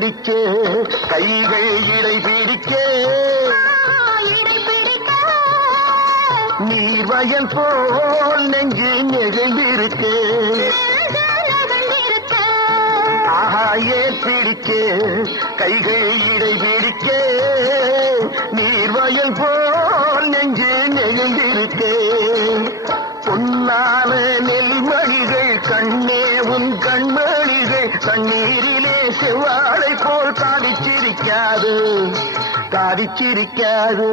பிடிக்க. கைகள் இடை பிடிக்க. நீர் வயல் போல் நெஞ்சு நெகிழ்ந்திருக்க. ஆகாயே ஆஹா பிடிக்க? கைகள் இடை பிடிக்க. நீர் வயல் போல் நெஞ்சு நெகிழ்ந்திருக்க. பொன்னான நெல்மணிகள் கண்ணே உன் கண்மணிகள் கண்ணீரில் செவ்வாழை போல் காதிச்சிரிக்காது காதிச்சிரிக்காது